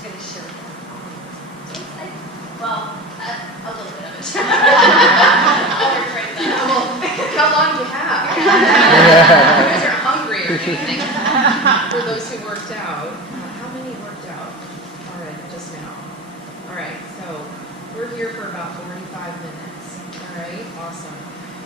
she's going to share with us. Well, a little bit of it. I'll rephrase that. Well, how long do you have? You guys are hungry or anything. For those who worked out, how many worked out already just now? All right, so we're here for about 45 minutes. All right, awesome.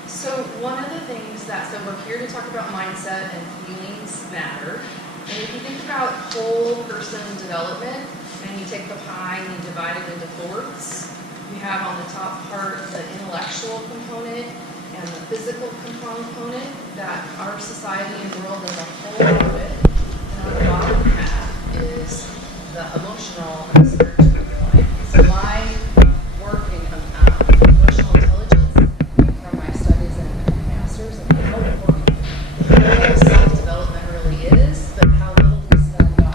So one of the things so we're here to talk about mindset and feelings matter. And if you think about whole person development, and you take the pie and you divide it into fourths, you have on the top part the intellectual component and the physical component that our society and world as a whole of it. And on the bottom half is the emotional and spiritual component. So my working of emotional intelligence from my studies and masters and how important the whole self-development really is, but how little we spend on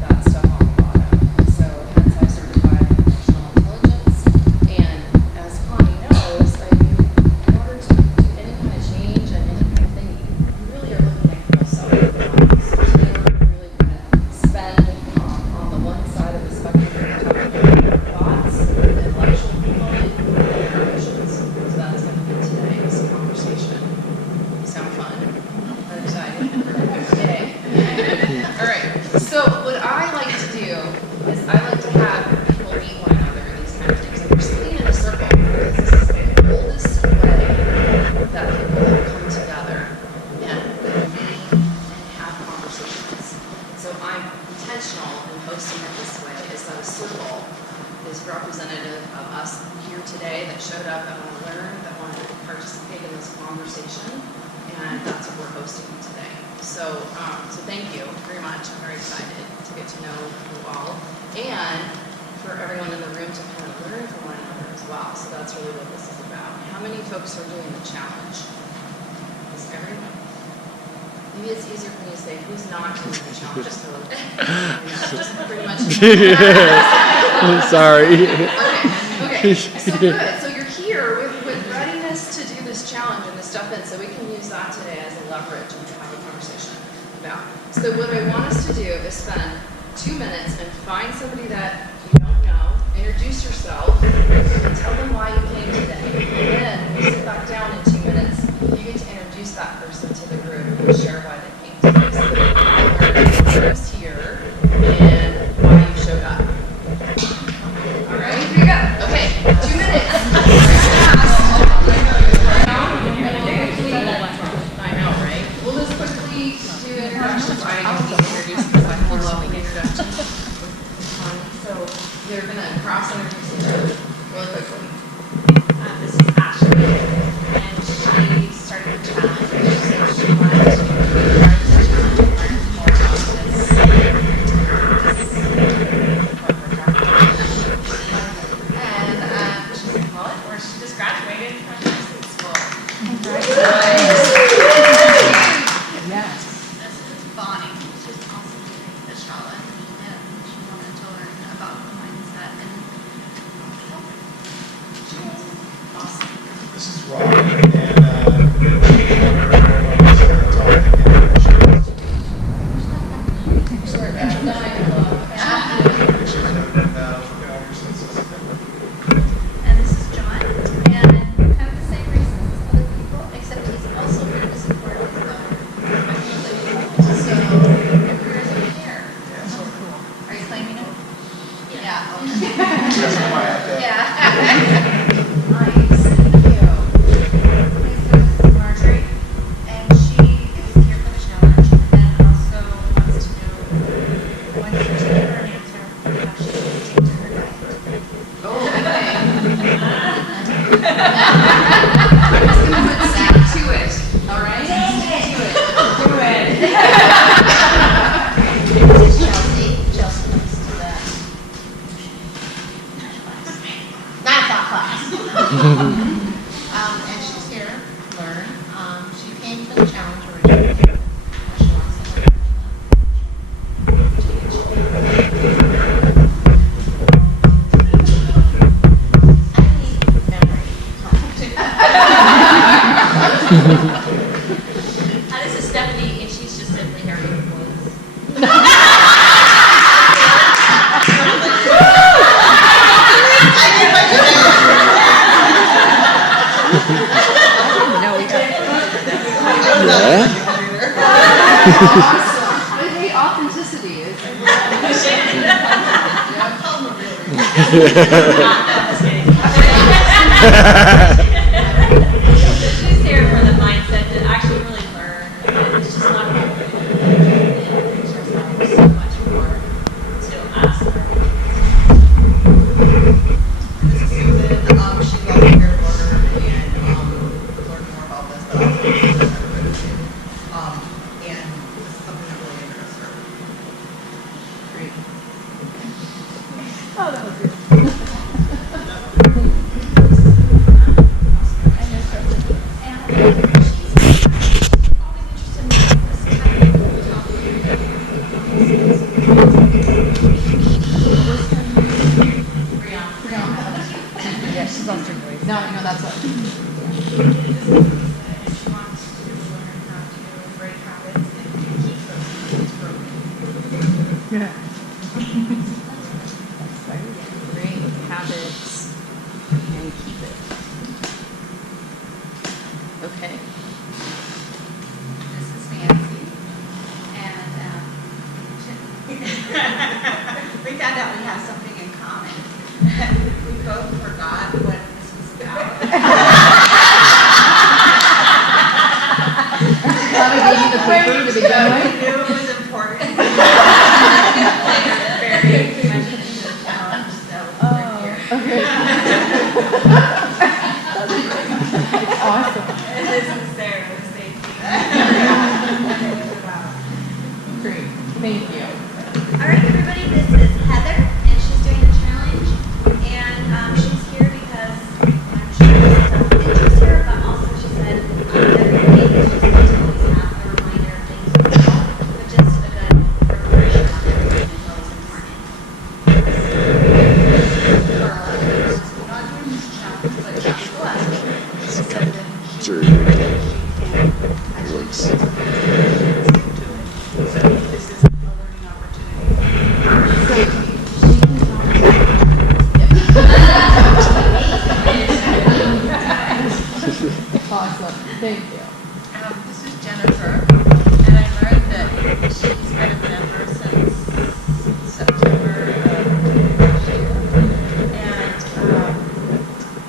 that stuff on the bottom. So hence I certified in emotional intelligence. And as Connie knows, in order to do any kind of change and any kind of thing, you really are looking at yourself. So you really kind of spend on the one side of the spectrum where you're talking about thoughts, the intellectual component, and emotions. So that's going to be today's conversation. Sound fun? I'm excited. Yay. All right. So what I like to do is I like to have people meet one another in these kind of things. And we're sitting in a circle because this is the oldest way that people have come together and meet and have conversations. So I'm intentional in hosting it this way is that a circle is representative of us here today that showed up, that want to learn, that want to participate in this conversation. And that's what we're hosting today. So thank you very much. I'm very excited to get to know you all and for everyone in the room to kind of learn from one another as well. So that's really what this is about. How many folks are doing the challenge? Is everyone? Maybe it's easier for me to say who's not doing the challenge. Just pretty much. Sorry. Okay. So good. So you're here with readiness to do this challenge and to step in, so we can use that today as a leverage and have a conversation about. So what I want us to do is spend 2 minutes and find somebody that you don't know, introduce yourself, and tell them why you came today. And then when you sit back down in 2 minutes, you get to introduce that person to the group and share why they came today. So that we all learn who's here and why you showed up. All right, here we go. Okay, 2 minutes. I know, right? We'll just quickly do introductions. I need to introduce because I love the introductions. So they're going to cross-introduce each other really quickly. This is Ashley, and she started the challenge. So she wanted to start the challenge and learn more about this and she's in college, or she just graduated from nursing school. Yes. This is Bonnie. She's also doing the challenge, and she wanted to learn about mindset and Awesome. This is Rob, and Sorry about that. And this is John, and kind of the same reasons as other people, except he's also here to support his own professional. So, your careers over here. Are you claiming it? Yeah. Yeah. Nice. Thank you. Okay, so this is Marjorie, and she is here for the challenge, and then also wants to know when you're Awesome. I hate authenticity. It's She's here for the mindset to actually really learn. And it's just not about putting in pictures. There's so much more to ask her. This is Susan. She loves the hair order and learned more about this, but also and this is something that really interests her. great. Oh, that was good. Yeah, she's on her voice. No, that's what. She wants to learn how to break habits and keep those habits broken. Yeah. Great habits and keep it. Okay. This is Nancy. And we found out we have something in common. We both forgot what this was about. Glad I gave you the paper to begin We with. knew it was important. Very much into the challenge, so we're here. Okay. It's awesome. And this is Sarah, the same thing. It was about. Great. Thank you. All right, everybody, this is Heather, and she's doing the challenge, and she's here because I'm sure this stuff interests her, but also she said every day she's going to always have a reminder of things to do, but just a good refresher on everything is always important. Not doing this challenge, but it's fun. She said that Sure. she can actually stick to it. So this is a learning opportunity. Awesome. Thank you. This is Jennifer, and I learned that she's been a member since September of last year. And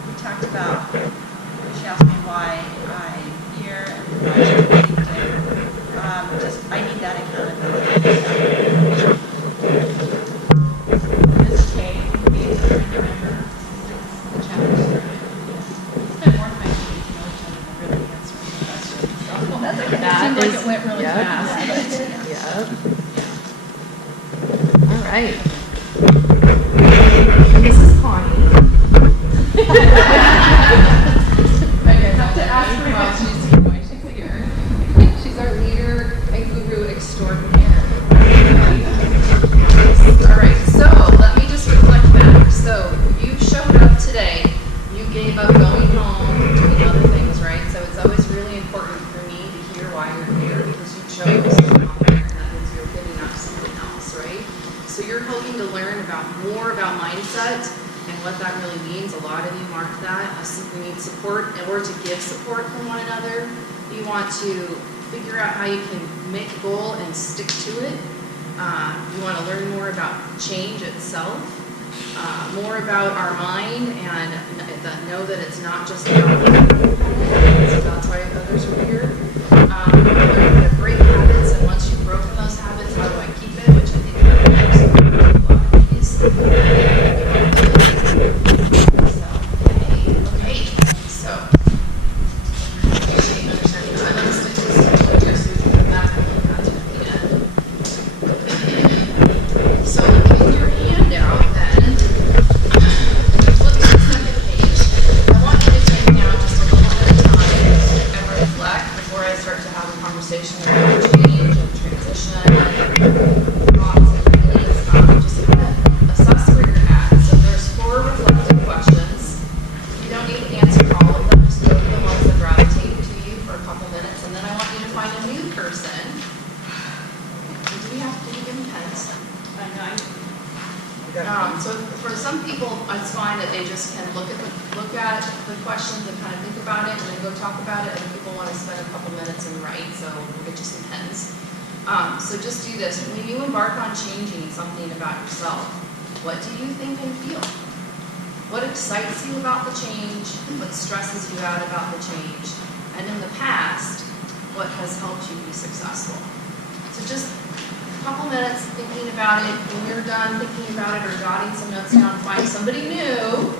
we talked about, she asked me why I'm here and why she's looking to, just, I need that accountability. This is Kay, being a member, the challenge started. Spent more time getting to know each other than really answering questions. So that's okay. That Seemed like is- it went really yep. fast. Yep. All right. This is Connie. I have to ask her how she's doing. She's here. She's our leader and guru extraordinaire. All right, so let me just reflect back. So you showed up today, you gave up going home, doing other things, right? So it's always really important for me to hear why you're here because you chose to come here, and that means you're giving up something else, right? So you're hoping to learn more about mindset and what that really means. A lot of you marked that. We need support in order to give support from one another. You want to figure out how you can make a goal and stick to it. You want to learn more about change itself, more about our mind, and know that it's not just about so that's why others are here. You want to learn the great habits, and once you've broken those habits, how do I keep it? Which I think is a lot of these. Okay, so. So in your handout then, flip to the second page. I want you to take now just a little bit of time and reflect before I start to have a conversation about change and transition and thoughts and feelings. Just kind of assess where you're at. So there's 4 reflective questions. You don't need to answer all of them, just go to the ones that gravitate to you for a couple minutes, and then I want you to find a new person. Do you give them pens? So for some people, it's fine that they just can look at the questions and kind of think about it and then go talk about it. Other people want to spend a couple minutes and write, so we'll get you some pens. So just do this. When you embark on changing something about yourself, what do you think and feel? What excites you about the change? What stresses you out about the change? And in the past, what has helped you be successful? So just a couple minutes thinking about it. When you're done thinking about it or jotting some notes down, find somebody new,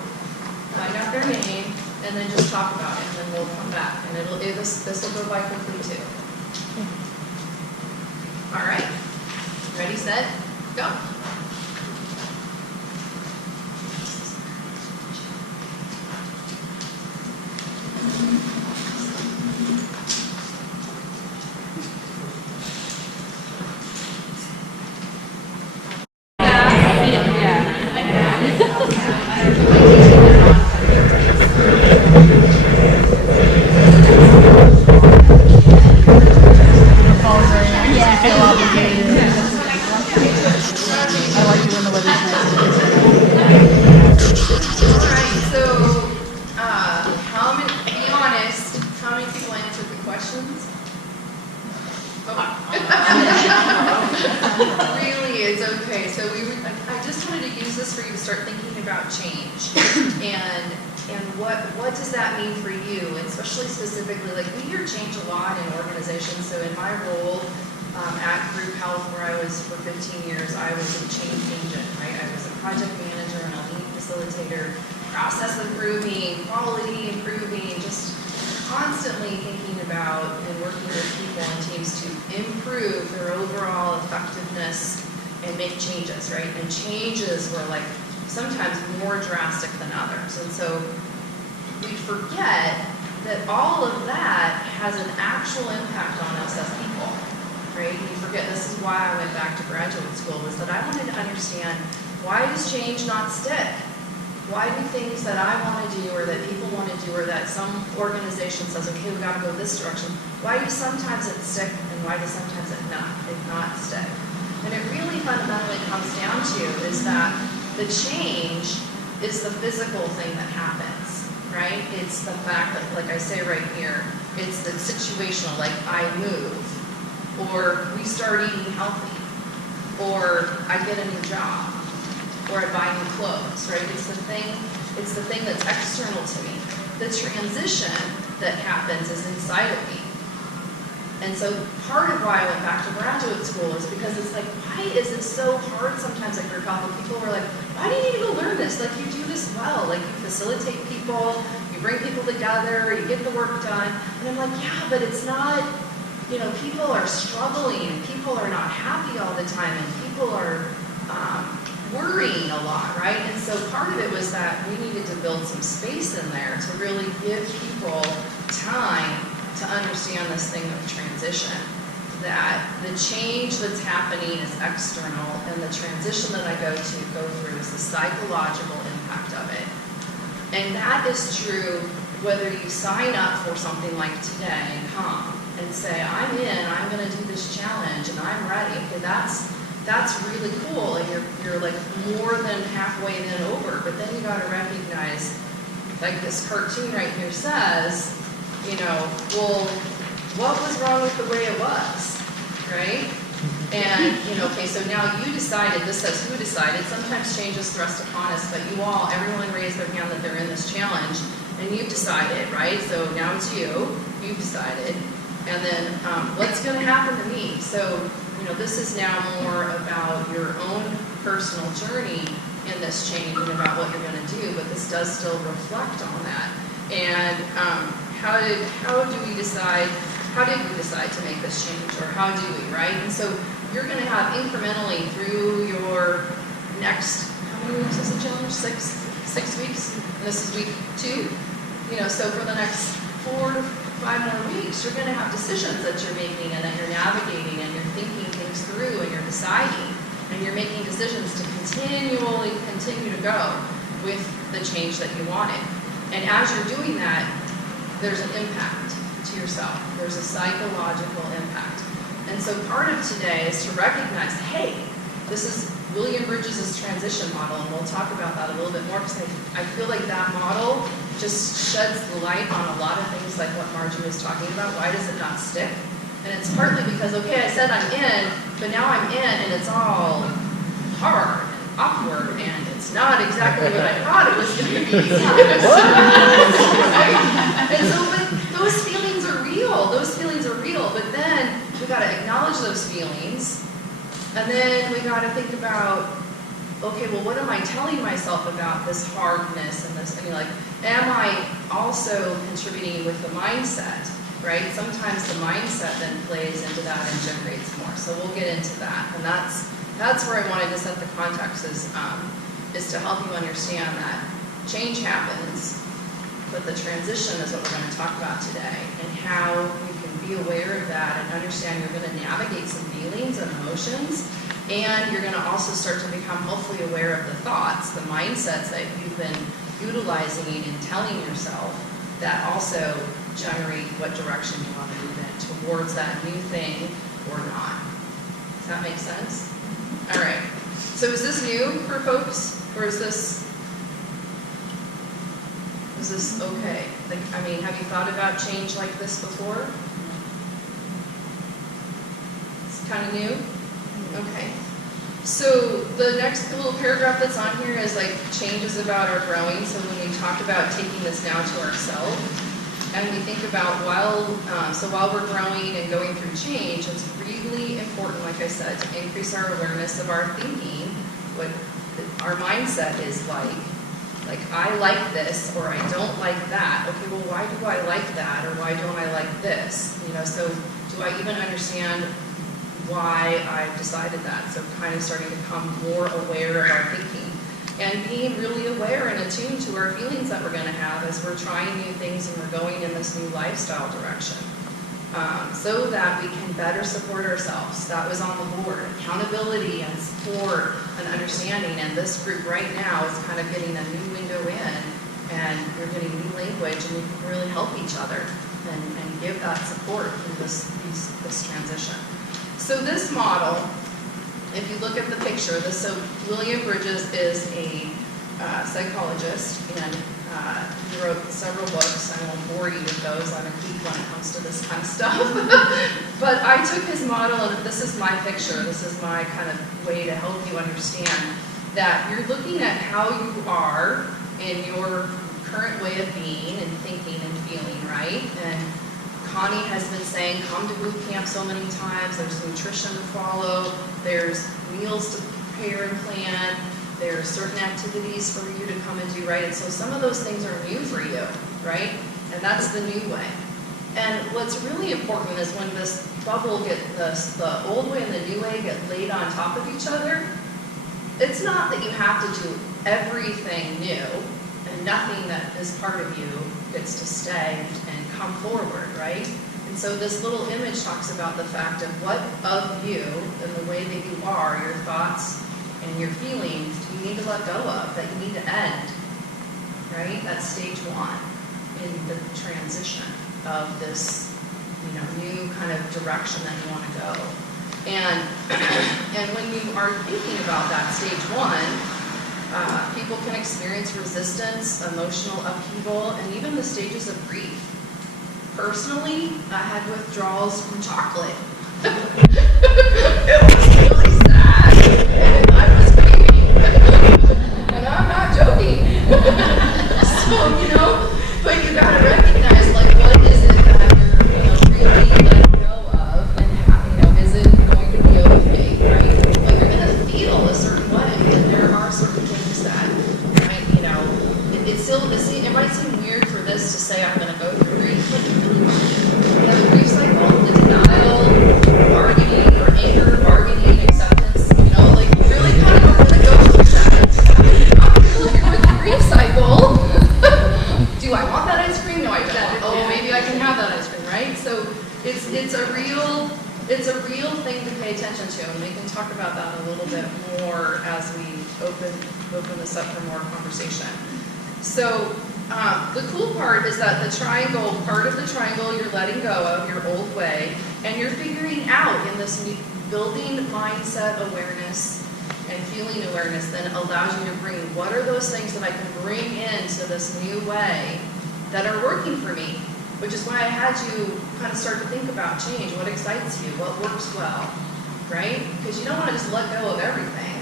find out their name, and then just talk about it. And then we'll come back. And this will go by quickly too. All right. Ready, set, go. Really, it's okay. So I just wanted to use this for you to start thinking about change and what does that mean for you, and especially specifically, like we hear change a lot in organizations. So in my role at Group Health, where I was for 15 years, I was a change agent, right? I was a project manager and a lead facilitator, process improving, quality improving, just constantly thinking about and working with people and teams to improve their overall effectiveness and make changes, right? And changes were like sometimes more drastic than others. And so we forget that all of that has an actual impact on us as people, right? We forget, this is why I went back to graduate school, was that I wanted to understand, why does change not stick? Why do things that I want to do or that people want to do or that some organization says, okay, we got to go this direction, why do sometimes it stick and why does sometimes it not stick? And it really fundamentally comes down to is that the change is the physical thing that happens, right? It's the fact that, like I say right here, it's the situational, like I move, or we start eating healthy, or I get a new job, or I buy new clothes, right? It's the thing that's external to me. The transition that happens is inside of me. And so part of why I went back to graduate school is because it's like, why is it so hard sometimes at Group Health? People were like, why do you need to go learn this? Like, you do this well. Like, you facilitate people, you bring people together, you get the work done. And I'm like, yeah, but it's not, people are struggling and people are not happy all the time and people are worrying a lot, right? And so part of it was that we needed to build some space in there to really give people time to understand this thing of transition, that the change that's happening is external and the transition that I go through is the psychological impact of it. And that is true whether you sign up for something like today and come and say, I'm in, I'm going to do this challenge and I'm ready. Okay, that's really cool, and you're like more than halfway then over, but then you got to recognize, like this cartoon right here says, well, what was wrong with the way it was, right? And, okay, so now you decided, this says who decided, sometimes change is thrust upon us, but everyone raised their hand that they're in this challenge, and you've decided, right? So now it's you've decided, and then what's going to happen to me? So, this is now more about your own personal journey in this change and about what you're going to do, but this does still reflect on that. And how did we decide to make this change, or how do we, right? And so you're going to have incrementally through your next, how many weeks is the challenge? Six weeks? And this is week 2. So for the next 4 to 5 more weeks, you're going to have decisions that you're making and that you're navigating and you're thinking things through and you're deciding and you're making decisions to continue to go with the change that you wanted. And as you're doing that, there's an impact to yourself. There's a psychological impact. And so part of today is to recognize, hey, this is William Bridges' transition model, and we'll talk about that a little bit more because I feel like that model just sheds the light on a lot of things like what Margie was talking about. Why does it not stick? And it's partly because, okay, I said I'm in, but now I'm in and it's all hard and awkward and it's not exactly what I thought it was going to be. And so, but those feelings are real. Those feelings are real. But then we got to acknowledge those feelings. And then we got to think about, okay, well, what am I telling myself about this hardness and this? I mean, like, am I also contributing with the mindset, right? Sometimes the mindset then plays into that and generates more. So we'll get into that. And that's where I wanted to set the context is to help you understand that change happens, but the transition is what we're going to talk about today, and how you can be aware of that and understand you're going to navigate some feelings and emotions, and you're going to also start to become hopefully aware of the thoughts, the mindsets that you've been utilizing and telling yourself that also generate what direction you want to move in towards that new thing or not. Does that make sense? All right. So is this new for folks, or is this okay? Like, I mean, have you thought about change like this before? It's kind of new? Okay. So the next little paragraph that's on here is like change is about our growing. So when we talk about taking this now to ourselves, and we think about while we're growing and going through change, it's really important, like I said, to increase our awareness of our thinking, what our mindset is like I like this or I don't like that. Okay, well, why do I like that or why don't I like this? You know, so do I even understand why I've decided that? So kind of starting to become more aware of our thinking and being really aware and attuned to our feelings that we're going to have as we're trying new things and we're going in this new lifestyle direction. So that we can better support ourselves. That was on the board. Accountability and support and understanding. And this group right now is kind of getting a new window in, and you're getting new language, and you can really help each other and give that support through this transition. So this model, if you look at the picture, so William Bridges is a psychologist, and he wrote several books. I won't bore you with those. I'm a geek when it comes to this kind of stuff. But I took his model, and this is my picture. This is my kind of way to help you understand that you're looking at how you are in your current way of being and thinking and feeling, right? And Connie has been saying, come to boot camp so many times. There's nutrition to follow. There's meals to prepare and plan. There are certain activities for you to come and do, right? And so some of those things are new for you, right? And that's the new way. And what's really important is when this bubble the old way and the new way get laid on top of each other, it's not that you have to do everything new and nothing that is part of you gets to stay and come forward, right? And so this little image talks about the fact of what of you and the way that you are, your thoughts and your feelings, you need to let go of, that you need to end, right? That's stage one in the transition of this, new kind of direction that you want to go. And when you are thinking about that stage one, people can experience resistance, emotional upheaval, and even the stages of grief. Personally, I had withdrawals from chocolate. It was really sad, and I was grieving, and I'm not joking. So, but you gotta recognize, like, what is it that you're, really letting go of, and how, is it going to be okay, right? Like, you're gonna feel a certain way, and there are certain things that, right, it might seem weird for this to say I'm gonna go through grief, but you really want the grief cycle, the denial, bargaining, or anger, bargaining, acceptance, like, you really kind of are gonna go through that. I'm familiar with the grief cycle. Do I want that ice cream? No, I don't. Oh, maybe I can have that ice cream, right? So it's a real thing to pay attention to, and we can talk about that a little bit more as we open this up for more conversation. So the cool part is that part of the triangle you're letting go of your old way, and you're figuring out in this new building mindset awareness and feeling awareness then allows you to bring, what are those things that I can bring into this new way that are working for me, which is why I had you kind of start to think about change. What excites you? What works well, right? Because you don't want to just let go of everything.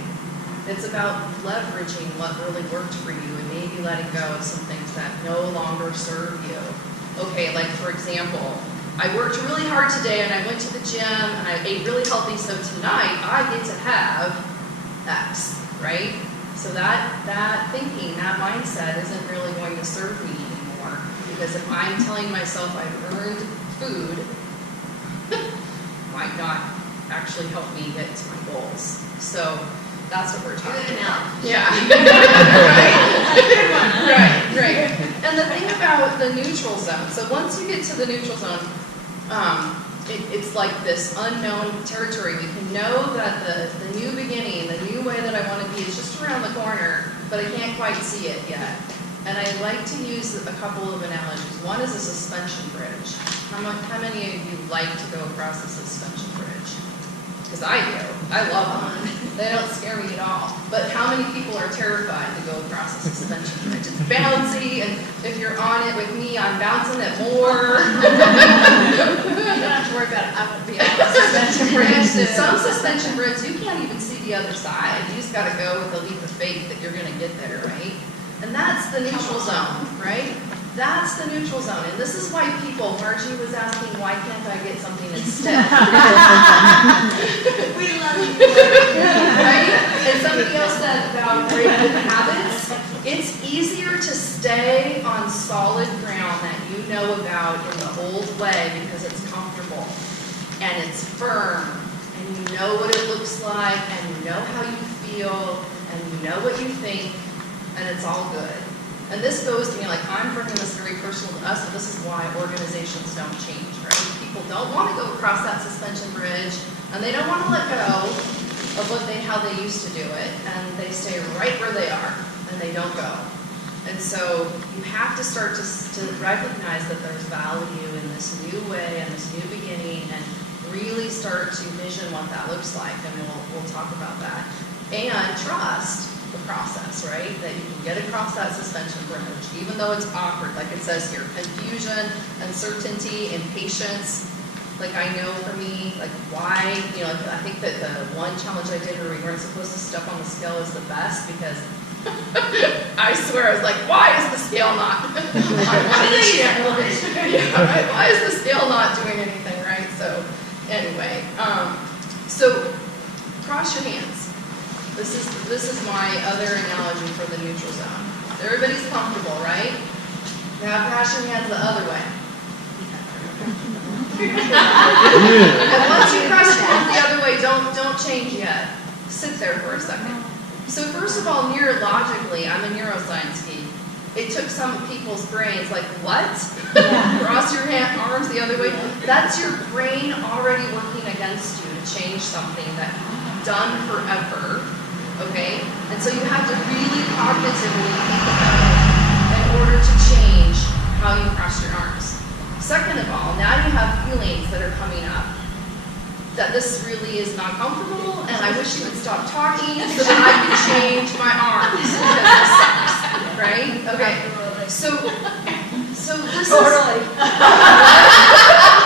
It's about leveraging what really worked for you and maybe letting go of some things that no longer serve you. Okay, like for example, I worked really hard today and I went to the gym and I ate really healthy, so tonight I get to have X, right? So that thinking, that mindset isn't really going to serve me anymore, because if I'm telling myself I've earned food, might not actually help me get to my goals. So that's what we're talking about. Yeah. Right. And the thing about the neutral zone, so once you get to the neutral zone, it's like this unknown territory. We can know that the new beginning, the new way that I want to be is just around the corner, but I can't quite see it yet. And I like to use a couple of analogies. One is a suspension bridge. How many of you like to go across a suspension bridge? Because I do. I love them. They don't scare me at all. But how many people are terrified to go across a suspension bridge? It's bouncy, and if you're on it with me, I'm bouncing it more. You don't have to worry about it. I won't be on the suspension bridge. Some suspension bridges, you can't even see the other side. You just got to go with a leap of faith that you're going to get there, right? And that's the neutral zone, right? That's the neutral zone. And this is why people, Margie was asking, why can't I get something instead? We love you. Right? And somebody else said about breaking habits. It's easier to stay on solid ground that you know about in the old way because it's comfortable and it's firm and you know what it looks like and you know how you feel and you know what you think, and it's all good. And this goes to me, like, I'm bringing this very personal to us, but this is why organizations don't change, right? People don't want to go across that suspension bridge, and they don't want to let go of how they used to do it, and they stay right where they are, and they don't go. And so you have to start to recognize that there's value in this new way and this new beginning, and really start to vision what that looks like, and we'll talk about that. And trust the process, right? That you can get across that suspension bridge, even though it's awkward, like it says here, confusion, uncertainty, impatience. Like I know for me, like why, like I think that the one challenge I did where we weren't supposed to step on the scale is the best, because I swear I was like, why is the scale not? Why is the scale not doing anything, right? So anyway, so cross your hands. This is my other analogy for the neutral zone. Everybody's comfortable, right? Now pass your hands the other way. And once you cross your hands the other way, don't change yet. Sit there for a second. So first of all, neurologically, I'm a neuroscience geek. It took some people's brains like, what? Cross your arms the other way? That's your brain already working against you to change something that you've done forever. Okay? And so you have to really cognitively think about it in order to change how you cross your arms. Second of all, now you have feelings that are coming up that this really is not comfortable, and I wish you would stop talking so that I can change my arms, because this sucks, right? Okay, so this Totally. is...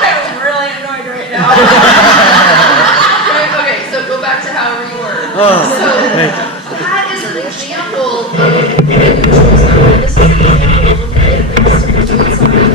I'm really annoyed right now. Okay, so go back to however you were. So that is an example of the neutral zone. This is an example of doing something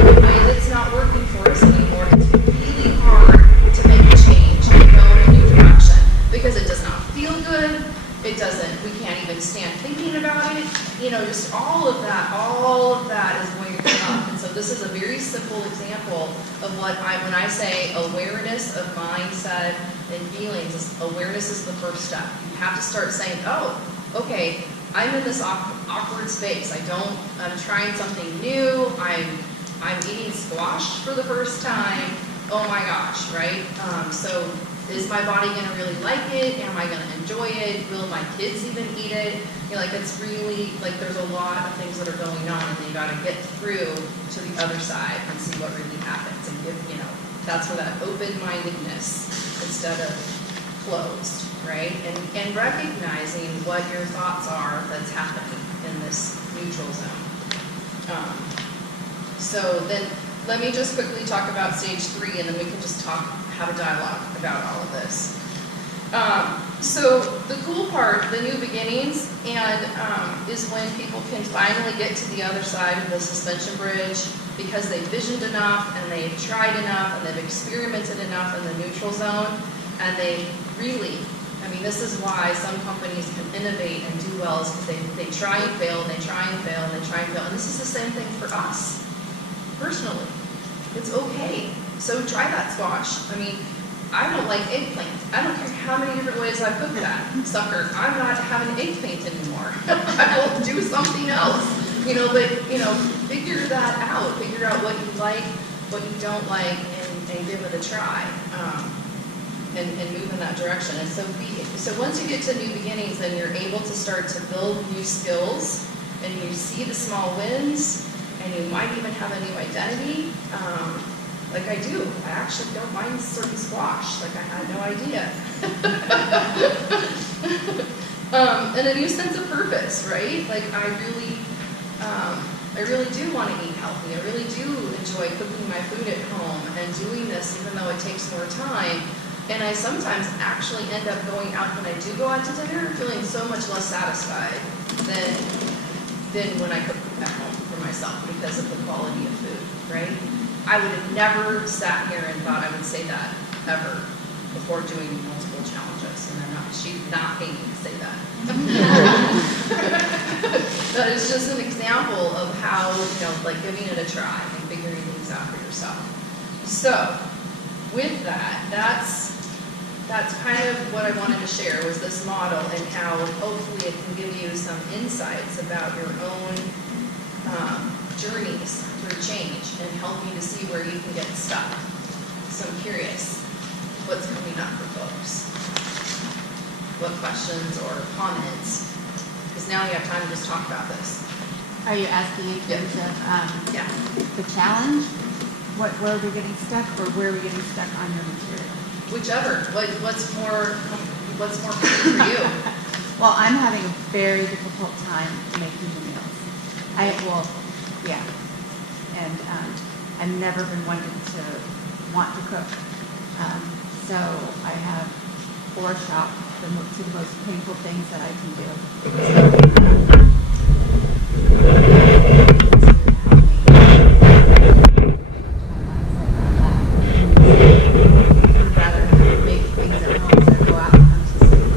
the way that's not working for us anymore. It's really hard to make a change and go in a new direction because it does not feel good. It doesn't. We can't even stand thinking about it. Just all of that is going to come up. And so this is a very simple example of when I say awareness of mindset and feelings, awareness is the first step. You have to start saying, oh, okay, I'm in this awkward space. I'm trying something new. I'm eating squash for the first time. Oh my gosh, right? So is my body going to really like it? Am I going to enjoy it? Will my kids even eat it? It's really, there's a lot of things that are going on, and you got to get through to the other side and see what really happens. And that's where that open-mindedness instead of closed, right? And recognizing what your thoughts are that's happening in this neutral zone. So then, let me just quickly talk about stage 3, and then we can just have a dialogue about all of this. So the cool part, the new beginnings, and is when people can finally get to the other side of the suspension bridge because they've visioned enough, and they've tried enough, and they've experimented enough in the neutral zone, and they really, I mean, this is why some companies can innovate and do well, is because they try and fail, and they try and fail, and they try and fail. And this is the same thing for us, personally. It's okay. So try that squash. I mean, I don't like eggplant. I don't care how many different ways I cook that sucker. I'm not having eggplant anymore. I will do something else. But figure that out. Figure out what you like, what you don't like, and give it a try. And move in that direction. And so once you get to new beginnings, then you're able to start to build new skills, and you see the small wins, and you might even have a new identity. Like I do. I actually don't mind certain squash. Like I had no idea. And a new sense of purpose, right? Like I really do want to eat healthy. I really do enjoy cooking my food at home and doing this, even though it takes more time. And I sometimes actually end up going out, when I do go out to dinner, feeling so much less satisfied than when I cook at home for myself because of the quality of food, right? I would have never sat here and thought I would say that ever before doing multiple challenges. And she's not paying me to say that. That is just an example of how, like giving it a try and figuring things out for yourself. So, with that, that's kind of what I wanted to share, was this model and how hopefully it can give you some insights about your own journeys through change and help you to see where you can get stuck. So I'm curious, what's coming up for folks? What questions or comments? Because now we have time to just talk about this. Are you asking in terms of Yeah. the challenge? Where are we getting stuck, or where are we getting stuck on your material? Whichever. What's more fun for you? Well, I'm having a very difficult time making the meals. And I've never been one to want to cook. So I have foreshopped the most painful things that I can do. I'd rather make things at home than go out and come to school.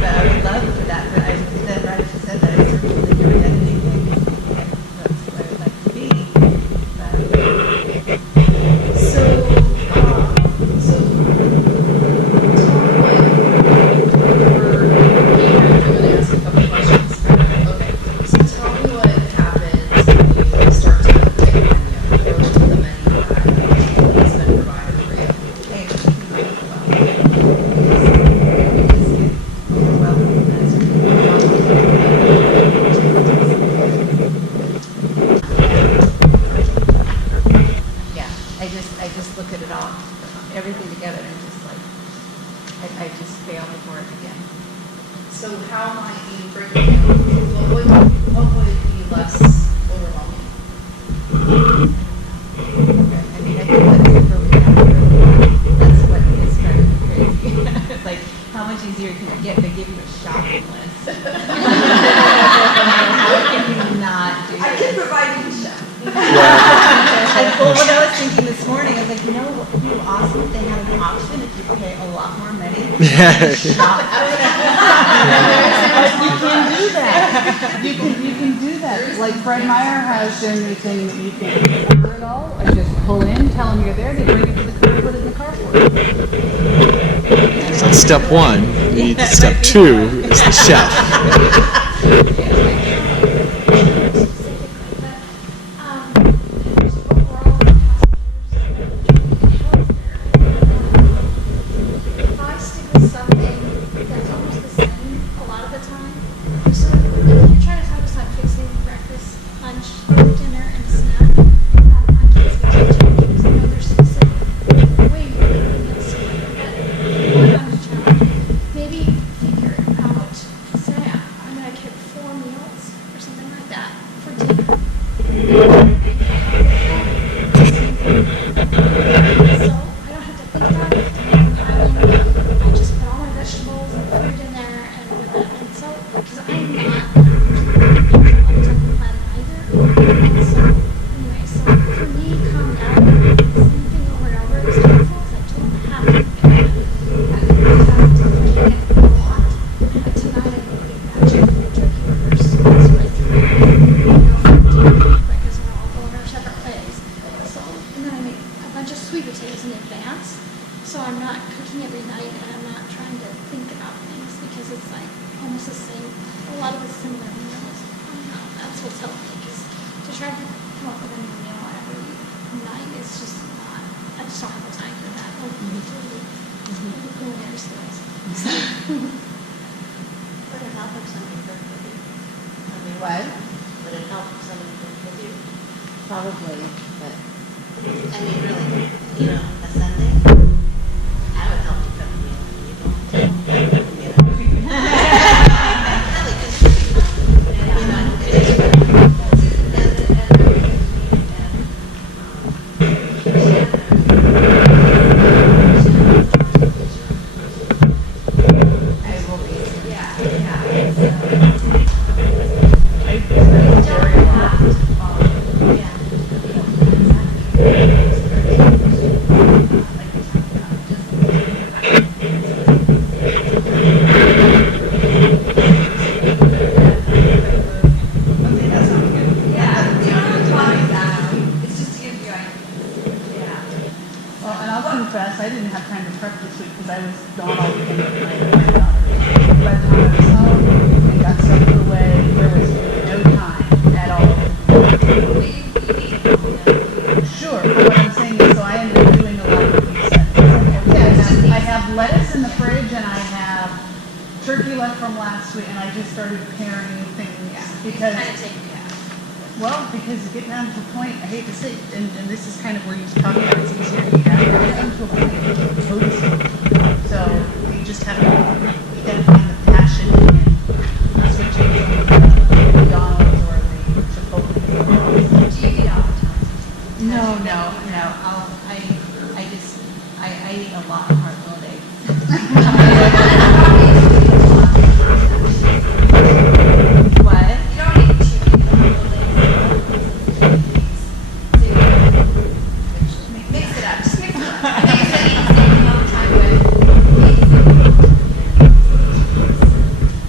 But I would love for that. But right as you said that, it's really your identity thing. That's what I would like to be. I'm going to ask a couple questions. Okay, so tell me what happens when you start to take a menu, go to the menu that has been provided for you. Yeah, I just look at it all, everything together, and just like, I just fail before it again. So how might you break it down? What would be less overwhelming? I mean, I think that's broken down really. That's what is driving me crazy. Like, how much easier can it get? They give you a shopping list. How can you not do I this? can provide you a chef. Well, what I was thinking this morning, I was like, what would be awesome if they had an option if you pay a lot more money. Shop. You can do that. You can do that. Like Fred Meyer has their new thing that you can order it all, and just pull in, tell them you're there, they bring it to the car, put it in the car for you. So that's step one. You need step two is the chef. If I stick with something that's almost the same a lot of the time, so if you try to focus on fixing breakfast, lunch, dinner, and snack, I can't switch it to because I know there's specific way you're making meals but work on the challenge. Maybe figure out, say I'm going to cook potatoes in advance. So I'm not cooking every night and I'm not trying to think about things because it's like almost the same, a lot of the similar meals. I don't know, that's what's helped me because to try to come up with a new meal every night is just not, I just don't have the time for that. Like, the culinary skills. Would it help if somebody cooked with you? I mean, What? Would it help if somebody cooked with you? Probably, but. I mean, really, you know, a Sunday? I would help you cook a meal, and you don't. You know. Really, 'cause you know, Well, and I'll confess, I didn't have time to prep this week because I was gone all weekend with my granddaughter. By the time I was home and got stuff put away, there was no time at all. Sure, but what I'm saying is, so I ended up doing a lot of what you said. I have lettuce in the fridge and I have turkey left from last week, and I just started pairing things because. Well, because you get down to the point, I hate to say, and this is kind of where you talk about it's easier to get out, you get down to a point you get noticing. So you just have to, you gotta find the passion in switching from the McDonald's or the Chipotle. Do you eat all the time? No. I eat a lot of hard-boiled eggs. What? You don't eat too many mix it up. Just mix it up. I think it's eating all the time, but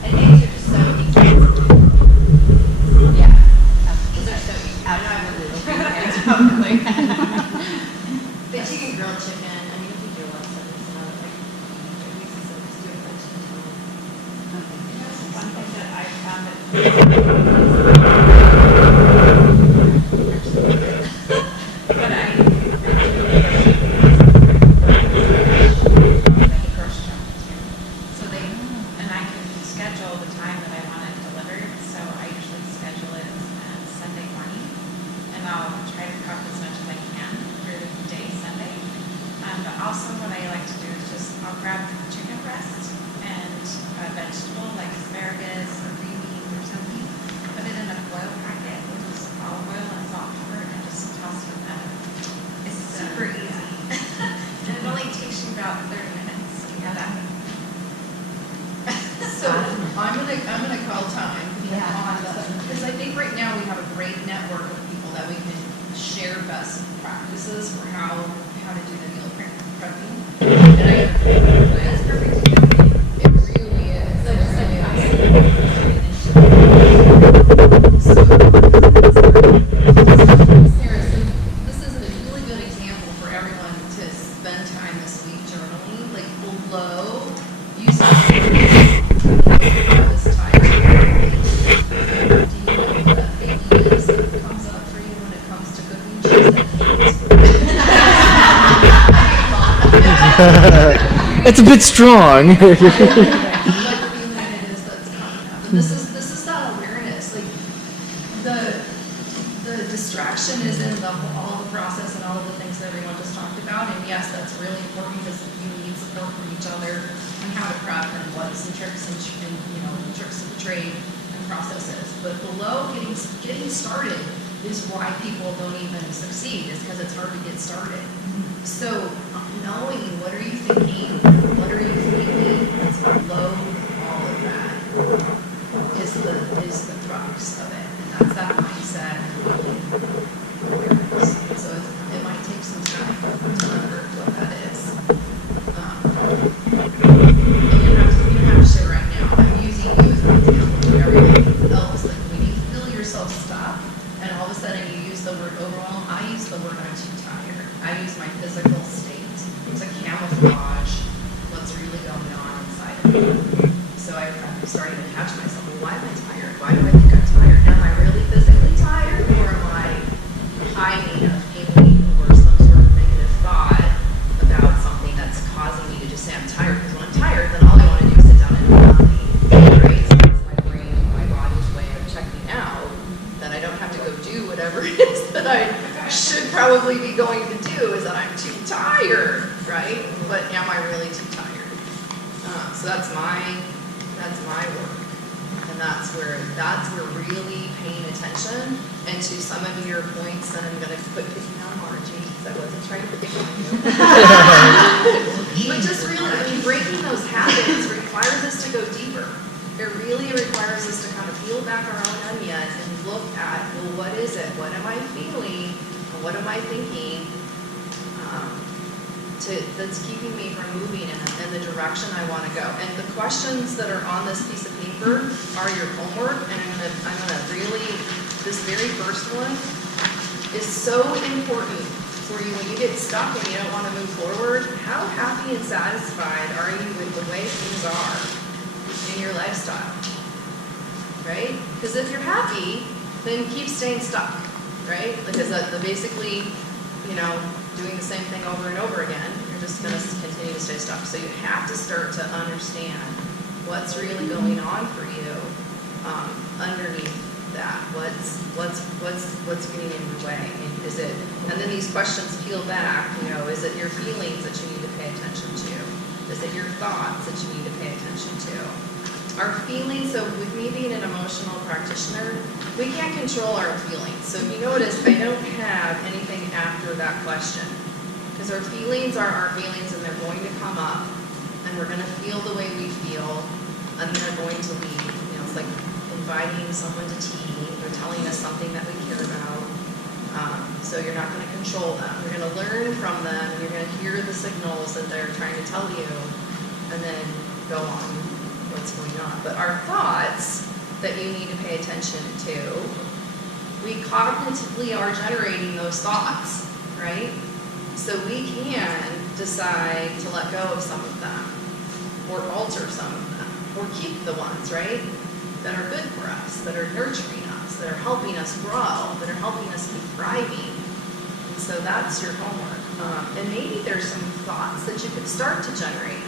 and eggs are just so easy. Yeah. These are so easy. Absolutely. But you can grill chicken. I mean, you can grill lots of things. Just do it for chicken. One thing that I found that but I do so they and I can schedule the time that I want it delivered. So I usually schedule it Sunday morning, and I'll try to prep as much as I can for the day Sunday. But also what I like to do is just I'll grab chicken breast and a vegetable like asparagus or green beans or something, put it in a foil packet with just olive oil and salt, pepper, and just toss it in that. It's super easy. And it only takes you about 30 minutes to get that. So I'm gonna call time on because I think right now we have a great network of people that we can share best practices for how to do the meal prepping. And that's perfect. It really is. Sarah, so this is a really good example for everyone to spend time this week journaling. Like below, you see this time. Do you know what that baby is that comes up for you when it comes to cooking? It's a bit strong. And this is that awareness, like the distraction is in all the process and all of the things that everyone just talked about. And yes, that's really important because you need support from each other on how to prep and what's the tricks and tricks of the trade and processes. But below getting started is why people don't even succeed, is because it's hard to get started. So knowing what are you thinking, what are you feeling, that's below all of that is the crux of it. And that's that mindset and awareness. So it might take some time to learn what that is. And you don't have to share right now. I'm using you as an example for everything else. Like when you feel yourself stop and all of a sudden you use the word overwhelm, I use the word I'm too tired. I use my physical state. massage what's really going on inside of me. So I'm starting to catch myself. Well, why am I tired? Why do I think I'm tired? Am I really physically tired, or am I hiding a feeling or some sort of negative thought about something that's causing me to just say I'm tired? Because when I'm tired, then all I want to do is sit down and do nothing, right? So that's my brain, my body's way of checking out that I don't have to go do whatever it is that I should probably be going to do, is that I'm too tired, right? But am I really too tired? So that's my work. And that's where really paying attention. And to some of your points, then I'm going to put picking on Margie, because I wasn't trying to pick on you. But just really, I mean, breaking those habits requires us to go deeper. It really requires us to kind of peel back our own onions and look at, well, what is it? What am I feeling? And what am I thinking? That's keeping me from moving in the direction I want to go. And the questions that are on this piece of paper are your homework, and I'm gonna really, this very first one is so important for you when you get stuck and you don't want to move forward. How happy and satisfied are you with the way things are in your lifestyle, right? Because if you're happy, then keep staying stuck, right? Because basically, you know, doing the same thing over and over again, you're just going to continue to stay stuck. So you have to start to understand what's really going on for you underneath that. What's getting in your way? Is it? And then these questions peel back. You know, is it your feelings that you need to pay attention to? Is it your thoughts that you need to pay attention to? Our feelings. So with me being an emotional practitioner, we can't control our feelings. So if you notice, I don't have anything after that question. Because our feelings are our feelings, and they're going to come up, and we're going to feel the way we feel, and they're going to leave. You know, it's like inviting someone to tea, or telling us something that we care about. So you're not going to control them. You're going to learn from them, and you're going to hear the signals that they're trying to tell you, and then go on what's going on. But our thoughts that you need to pay attention to, we cognitively are generating those thoughts, right? So we can decide to let go of some of them, or alter some of them, or keep the ones, right, that are good for us, that are nurturing us, that are helping us grow, that are helping us be thriving. And so that's your homework. And maybe there's some thoughts that you could start to generate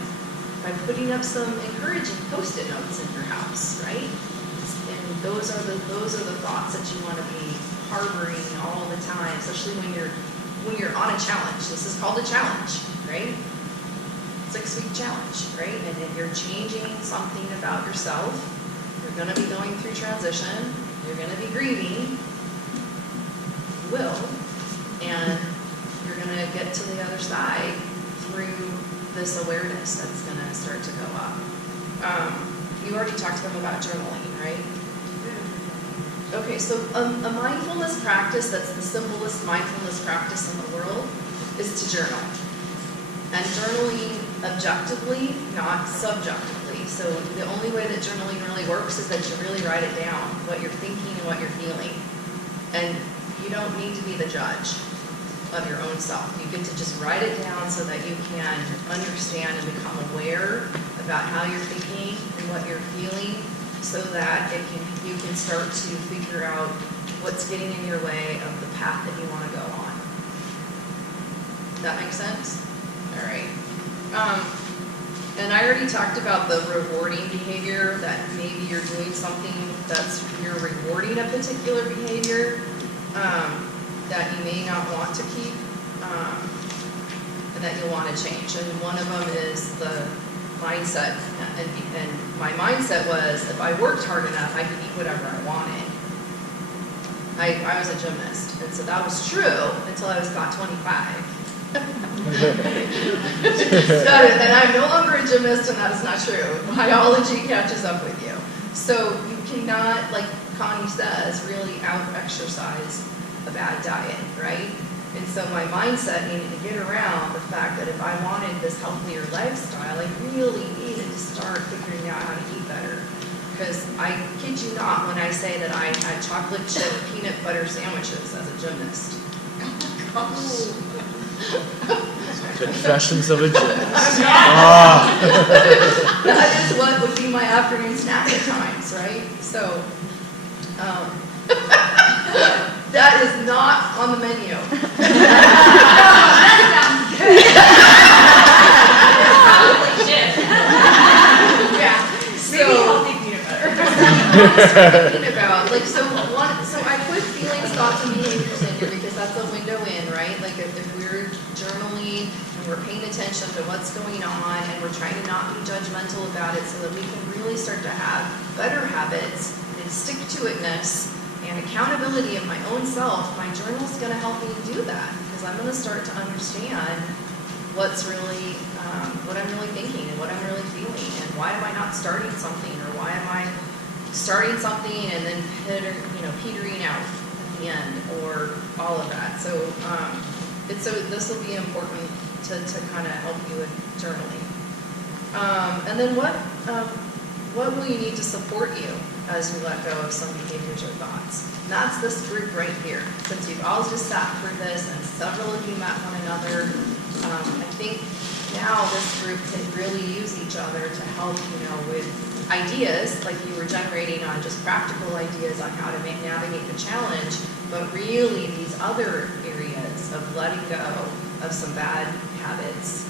by putting up some encouraging Post-it notes in your house, right? And those are the thoughts that you want to be harboring all the time, especially when you're on a challenge. This is called a challenge, right? 6-week challenge, right? And if you're changing something about yourself, you're going to be going through transition, you're going to be grieving, you will, and you're going to get to the other side through this awareness that's going to start to go up. You already talked to them about journaling, right? Okay, so a mindfulness practice that's the simplest mindfulness practice in the world is to journal. And journaling objectively, not subjectively. So the only way that journaling really works is that you really write it down, what you're thinking and what you're feeling. And you don't need to be the judge of your own self. You get to just write it down so that you can understand and become aware about how you're thinking and what you're feeling, so that you can start to figure out what's getting in your way of the path that you want to go on. That makes sense? All right. And I already talked about the rewarding behavior, that maybe you're doing something you're rewarding a particular behavior that you may not want to keep, and that you'll want to change. And one of them is the mindset. And my mindset was, if I worked hard enough, I could eat whatever I wanted. I was a gymnast, and so that was true until I was about 25. And I'm no longer a gymnast, and that's not true. Biology catches up with you. So you cannot, like Connie says, really out-exercise a bad diet, right? And so my mindset needed to get around the fact that if I wanted this healthier lifestyle, I really needed to start figuring out how to eat better. Because I kid you not when I say that I had chocolate chip peanut butter sandwiches as a gymnast. Confessions of a Gist. That is what would be my afternoon snack at times, right? So, that is not on the menu. Yeah. Maybe So, healthy peanut butter. thinking about, like, so I put feelings, thoughts, and behaviors in here because that's a window in, right? Like, if we're journaling and we're paying attention to what's going on and we're trying to not be judgmental about it so that we can really start to have better habits and stick-to-itness and accountability of my own self, my journal's gonna help me do that because I'm gonna start to understand what's really, what I'm really thinking and what I'm really feeling and why am I not starting something or why am I starting something and then petering out at the end or all of that. So, this will be important to kind of help you with journaling. And then what will you need to support you as you let go of some behaviors or thoughts? And that's this group right here. Since you've all just sat through this and several of you met one another, I think now this group can really use each other to help, with ideas like you were generating on just practical ideas on how to navigate the challenge, but really these other areas of letting go of some bad habits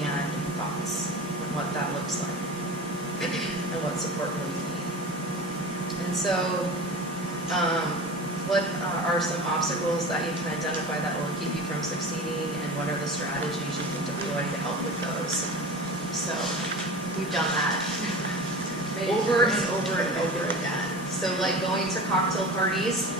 and thoughts and what that looks like and what support will you need. And so what are some obstacles that you can identify that will keep you from succeeding and what are the strategies you can deploy to help with those? So we've done that over and over and over again. So like going to cocktail parties,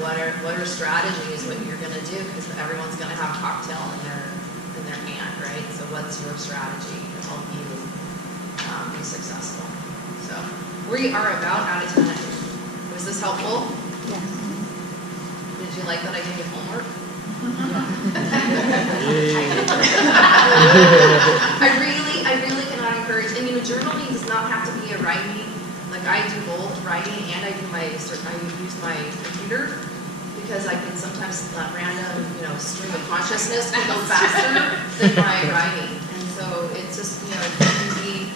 what are strategies, what you're gonna do, because everyone's gonna have a cocktail in their hand, right? So what's your strategy to help you be successful? So we are about out of time. Was this helpful? Yes. Did you like that I gave you homework? I really cannot encourage, and journaling does not have to be a writing. Like I do both writing and I use my computer because I can sometimes random, stream of consciousness can go faster than my writing, and so it's just, it can be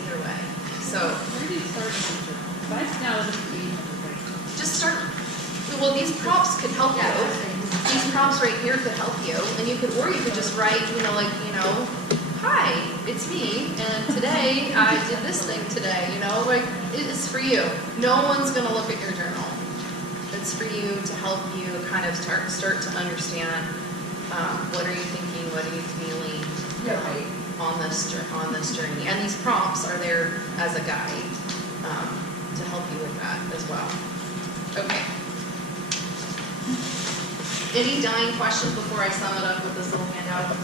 either way. So Where do you start with a journal? Because now is a key. just start. Well, these prompts could help you. These prompts right here could help you, and you could just write, hi, it's me, and today I did this thing today. It's for you. No one's gonna look at your journal. It's for you to help you kind of start to understand what are you thinking, what are you feeling, right, on this journey. And these prompts are there as a guide to help you with that as well. Okay. Any dying questions before I sum it up with this little handout?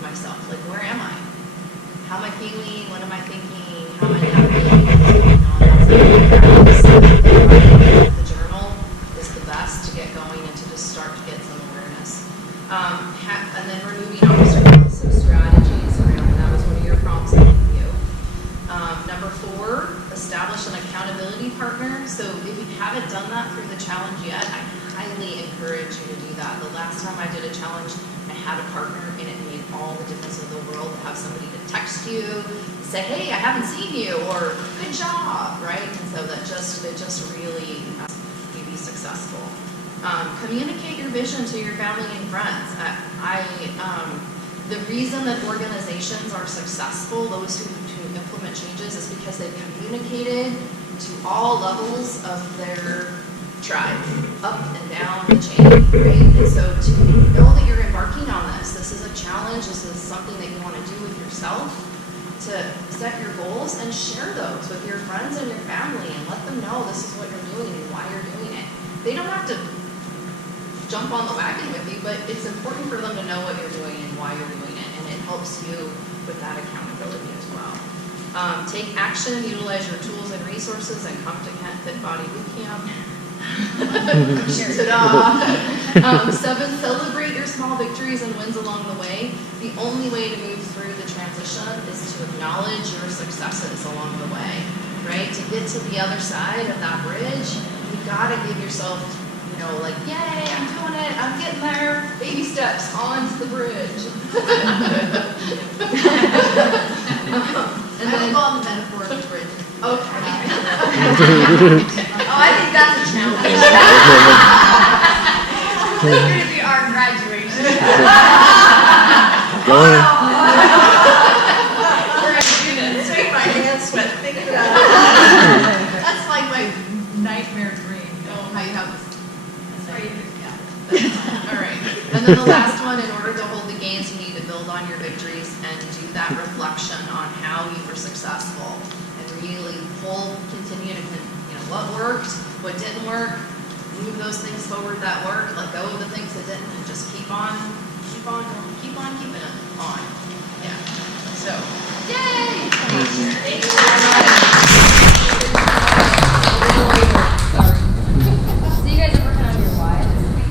with myself. Like, where am I? How am I feeling? What am I thinking? How am I navigating what's going on? That's a good practice. The journal is the best to get going and to just start to get some awareness. And then removing obstacles, so strategies around that was one of your prompts I gave you. Number 4, establish an accountability partner. So if you haven't done that through the challenge yet, I highly encourage you to do that. The last time I did a challenge, I had a partner, and it made all the difference in the world to have somebody to text you, say, hey, I haven't seen you, or good job, right? And so it just really helps you be successful. Communicate your vision to your family and friends. The reason that organizations are successful, those who implement changes, is because they've communicated to all levels of their tribe, up and down the chain, right? And so to know that you're embarking on this is a challenge, this is something that you want to do with yourself, to set your goals and share those with your friends and your family and let them know this is what you're doing and why you're doing it. They don't have to jump on the wagon with you, but it's important for them to know what you're doing and why you're doing it, and it helps you with that accountability as well. Take action, utilize your tools and resources, and come to Fit Body Bootcamp. Ta-da! 7, celebrate your small victories and wins along the way. The only way to move through the transition is to acknowledge your successes along the way, right? To get to the other side of that bridge, you gotta give yourself, like, yay, I'm doing it, I'm getting there, baby steps onto the bridge. And then go on the metaphor of the bridge. Okay. Oh, I think that's a challenge. This is going to be our graduation. Going. We're going to do this. Make my hands sweat thinking about it. That's like my nightmare dream. Oh, how you have Sorry, yeah. All right. And then the last one, in order to hold the gains, you need to build on your victories and do that reflection on how you were successful and really continue to, what worked, what didn't work, move those things forward that worked, let go of the things that didn't, and just keep on keeping it on. Yeah. So, yay! Thank you very much. So you guys are working on your why this week?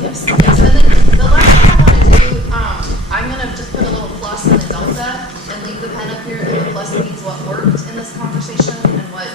Yes. And then the last thing I want to do, I'm going to just put a little plus in the delta and leave the pen up here, and the plus means what worked in this conversation and what